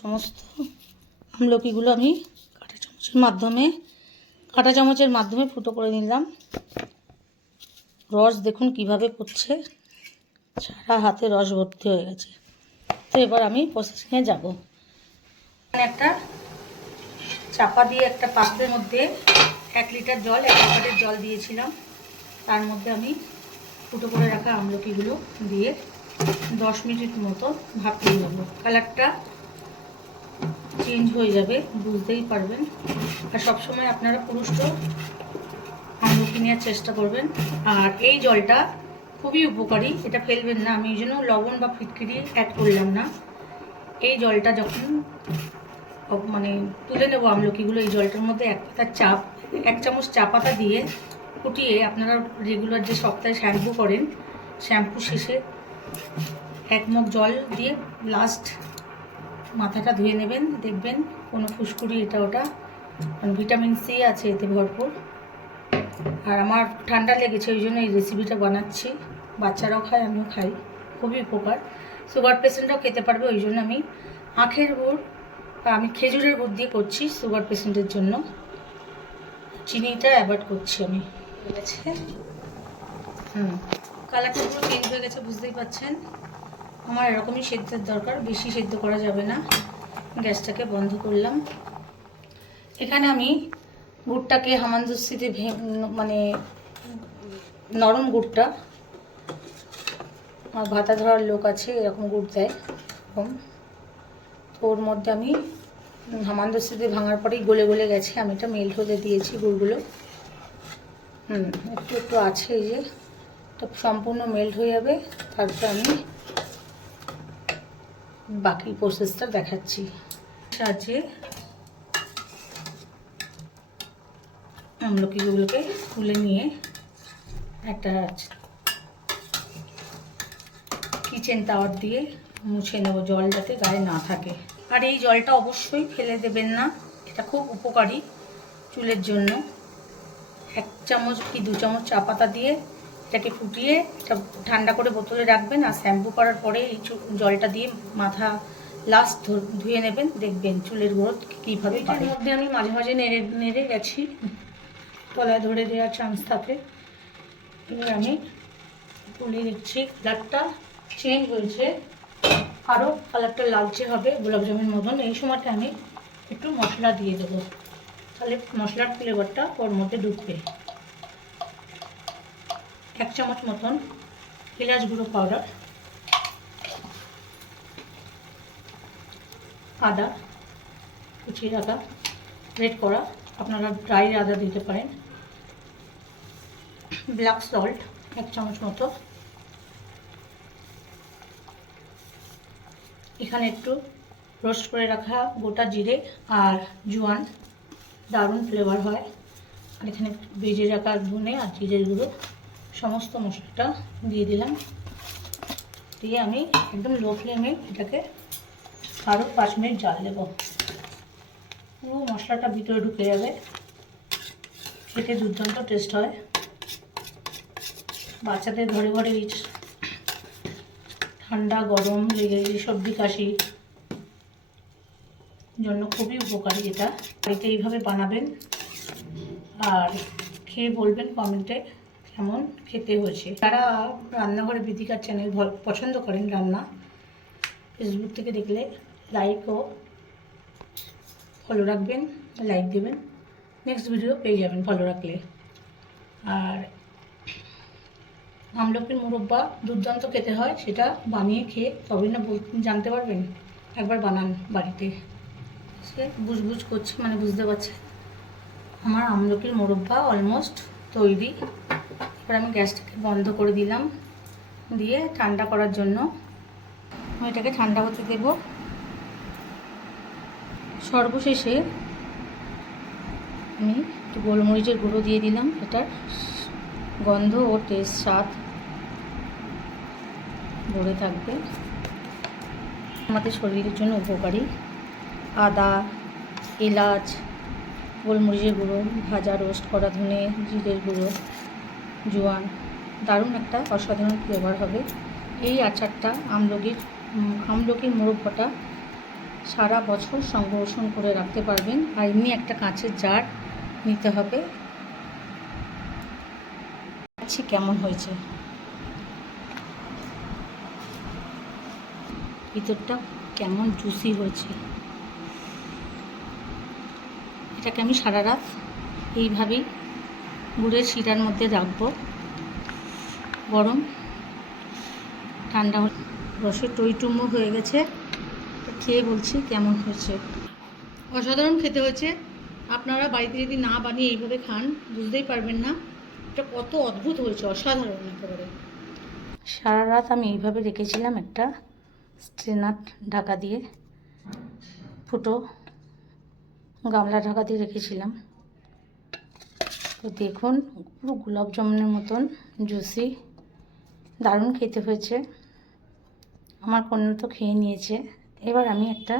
সমস্ত আমলকিগুলো আমি কাঁটা চামচের মাধ্যমে ফুটো করে নিলাম। রস দেখুন কিভাবে পড়ছে, সারা হাতে রস ভর্তি হয়ে গেছে। তো এবার আমি প্রসেসিংয়ে যাব। একটা চাপা দিয়ে একটা পাত্রের মধ্যে 1 লিটার জল, 1 লিটারের জল দিয়েছিলাম। তার মধ্যে আমি ফুটো করে রাখা আমলকিগুলো দিয়ে 10 মিনিট মতো ভাপিয়ে নেব। কালারটা চেঞ্জ হয়ে যাবে, বুঝতেই পারবেন। আর সবসময় আপনারা পুরুষ্ট আমলকি নেওয়ার চেষ্টা করবেন। আর এই জলটা খুবই উপকারী, এটা ফেলবেন না। আমি এই জন্য লবণ বা ফিটকিরি অ্যাড করলাম না। এই জলটা যখন মানে তুলে নেবো আমলকিগুলো, এই জলটার মধ্যে 1 চামচ চা পাতা দিয়ে ফুটিয়ে আপনারা রেগুলার যে সপ্তাহে শ্যাম্পু করেন, শ্যাম্পু শেষে 1 মগ জল দিয়ে লাস্ট মাথাটা ধুয়ে নেবেন। দেখবেন কোনো ফুসকুড়ি এটা ওটা, কারণ ভিটামিন সি আছে এতে ভরপুর। আর আমার ঠান্ডা লেগেছে, ওই জন্য এই রেসিপিটা বানাচ্ছি। বাচ্চারাও খায়, আমিও খাই, খুবই উপকার। সুগার পেশেন্টরাও খেতে পারবে, ওই জন্য আমি আখের গুড় বা আমি খেজুরের গুড় দিয়ে করছি সুগার পেশেন্টের জন্য। চিনিটা অ্যাভয়েড করছি আমি। হয়ে গেছে, কালারটা পুরো চেঞ্জ হয়ে গেছে, বুঝতেই পারছেন। আমার এরকমই সেদ্ধের দরকার, বেশি সেদ্ধ করা যাবে না। গ্যাসটাকে বন্ধ করলাম। এখানে আমি গুড়টাকে হামানদিস্তাতে মানে নরম গুড়টা, আমার ভাতা ধরার লোক আছে, এরকম গুড় দেয় এরকম। তো ওর মধ্যে আমি হামানদিস্তাতে ভাঙার পরেই গলে গলে গেছে, আমি এটা মেল্ট হতে দিয়েছি গুড়গুলো। একটু একটু আছে, এই যে এটা সম্পূর্ণ মেল্ট হয়ে যাবে। তারপর আমি বাকি প্রসেসটা দেখাচ্ছি। সাহায্যে আমলকিগুলোকে তুলে নিয়ে একটা কিচেন তাওয়ার দিয়ে মুছে নেব, জল যাতে গায়ে না থাকে। আর এই জলটা অবশ্যই ফেলে দেবেন না, এটা খুব উপকারী চুলের জন্য। 1 চামচ কি 2 চামচ চা পাতা দিয়ে এটাকে ফুটিয়ে এটা ঠান্ডা করে বোতলে রাখবেন। আর শ্যাম্পু করার পরে এই জলটা দিয়ে মাথা লাস্ট ধুয়ে নেবেন, দেখবেন চুলের গ্রোথ কীভাবে বাড়ে। এর মধ্যে আমি মাঝে মাঝে নেড়ে গেছি, তলায় ধরে দেওয়ার চান্স থাকে। এবার আমি তুলে দিচ্ছি। কালারটা চেঞ্জ হয়েছে, আরও কালারটা লালচে হবে গোলাপজামের মতন। এই সময়টা আমি একটু মশলা দিয়ে দেবো, তাহলে মশলার ফ্লেভারটা ওর মধ্যে ঢুকবে। 1 চামচ মতন এলাচ গুঁড়ো পাউডার, আদা কুচিয়ে রাখা রেড করা, আপনারা ড্রাই আদা দিতে পারেন। ব্ল্যাক সল্ট 1 চামচ মতো। এখানে একটু রোস্ট করে রাখা গোটা জিরে আর জোয়ান, দারুণ ফ্লেভার হয়। আর এখানে ভেজে রাখা ধনে আর জিরের গুঁড়ো, সমস্ত মশলাটা দিয়ে দিলাম। দিয়ে আমি একদম লো ফ্লেমে এটাকে আরও 5 মিনিট জাল দেবো। পুরো মশলাটা ভিতরে ঢুকে যাবে, খেতে দুর্দান্ত টেস্ট হয়। বাচ্চাদের ঘরে ঘরে ঠান্ডা গরম লেগে সর্দি কাশি জন্য খুবই উপকারী এটা। বাড়িতে এইভাবে বানাবেন আর খেয়ে বলবেন কমেন্টে কেমন খেতে হয়েছে। যারা রান্নাঘরে বিথিকার চ্যানেল পছন্দ করেন রান্না, ফেসবুক থেকে দেখলে লাইক ও ফলো রাখবেন, লাইক দেবেন, নেক্সট ভিডিও পেয়ে যাবেন ফলো রাখলে। আর আমলকির মুরব্বা দুর্দান্ত খেতে হয়, সেটা বানিয়ে খেয়ে তবেই না জানতে পারবেন। একবার বানান বাড়িতে। সে বুঝবুঝ করছে, মানে বুঝতে পারছে আমার আমলকির মুরব্বা অলমোস্ট তৈরি। এবার আমি গ্যাসটাকে বন্ধ করে দিলাম, দিয়ে ঠান্ডা করার জন্য আমি এটাকে ঠান্ডা হতে দেব। সর্বশেষে আমি একটু গোলমরিচের গুঁড়ো দিয়ে দিলাম, এটার গন্ধ ও টেস্ট স্বাদ ভরে থাকবে, আমাদের শরীরের জন্য উপকারী। আদা, এলাচ, গোলমরিচের গুঁড়ো, ভাজা রোস্ট করা ধনে, জিরের গুঁড়ো, জোয়ান, দারুণ একটা অসাধারণ ফ্লেভার হবে। এই আচারটা আমলকির মুরব্বাটা সারা বছর সংরক্ষণ করে রাখতে পারবেন। আর এমনি একটা কাঁচের জার নিতে হবে। কেমন হয়েছে, ভিতরটা কেমন জুসি হয়েছে। এটাকে আমি সারা রাত এইভাবেই গুড়ের শিরার মধ্যে রাখবো। গরম ঠান্ডা রসে টইটুম্বর হয়ে গেছে। খেয়ে বলছি কেমন হয়েছে। অসাধারণ খেতে হয়েছে। আপনারা বাড়িতে যদি না বানিয়ে এইভাবে খান বুঝতেই পারবেন না এটা কত অদ্ভুত হয়েছে, অসাধারণ একেবারে। সারা রাত আমি এইভাবে রেখেছিলাম একটা স্ট্রেনার ঢাকা দিয়ে, ফুটো গামলা ঢাকা দিয়ে রেখেছিলাম। তো দেখুন পুরো গোলাপ জামুনের মতন জুসি, দারুণ খেতে হয়েছে। আমার কন্যা তো খেয়ে নিয়েছে। এবার আমি একটা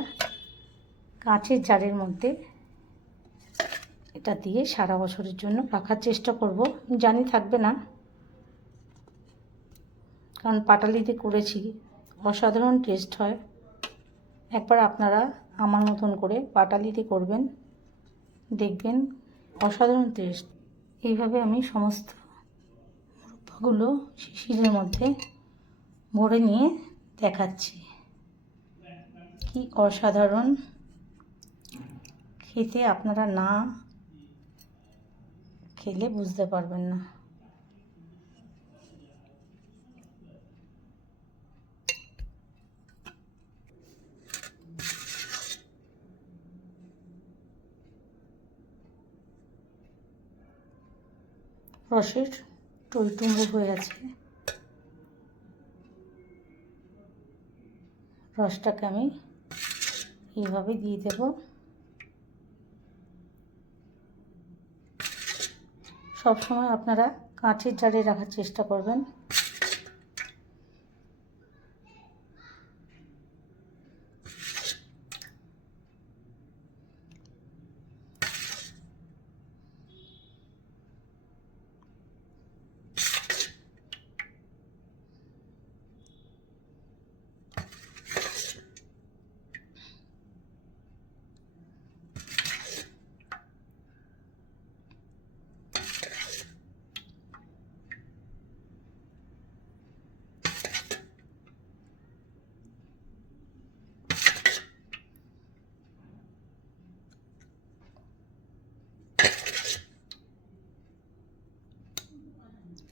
কাঁচের জারের মধ্যে এটা দিয়ে সারা বছরের জন্য রাখার চেষ্টা করব। জানি থাকবে না, কারণ পাটালিতে করেছি, অসাধারণ টেস্ট হয়। একবার আপনারা আমার মতন করে পাটালিতে করবেন, দেখবেন অসাধারণ টেস্ট। এইভাবে আমি সমস্ত মুরব্বাগুলো শিশিরের মধ্যে ভরে নিয়ে দেখাচ্ছি। কি অসাধারণ খেতে, আপনারা না খেলে বুঝতে পারবেন না। রসের টইটুম্বর হয়ে আছে। রসটাকে আমি এইভাবে দিয়ে দেব। সবসময় আপনারা কাঁচের জারে রাখার চেষ্টা করবেন।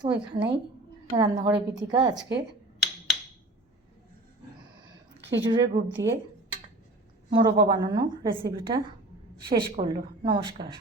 তো এখানেই রান্নাঘরে পিতিকা আজকে খেজুরের গুড় দিয়ে মোরব্বা বানানো রেসিপিটা শেষ করলো। নমস্কার।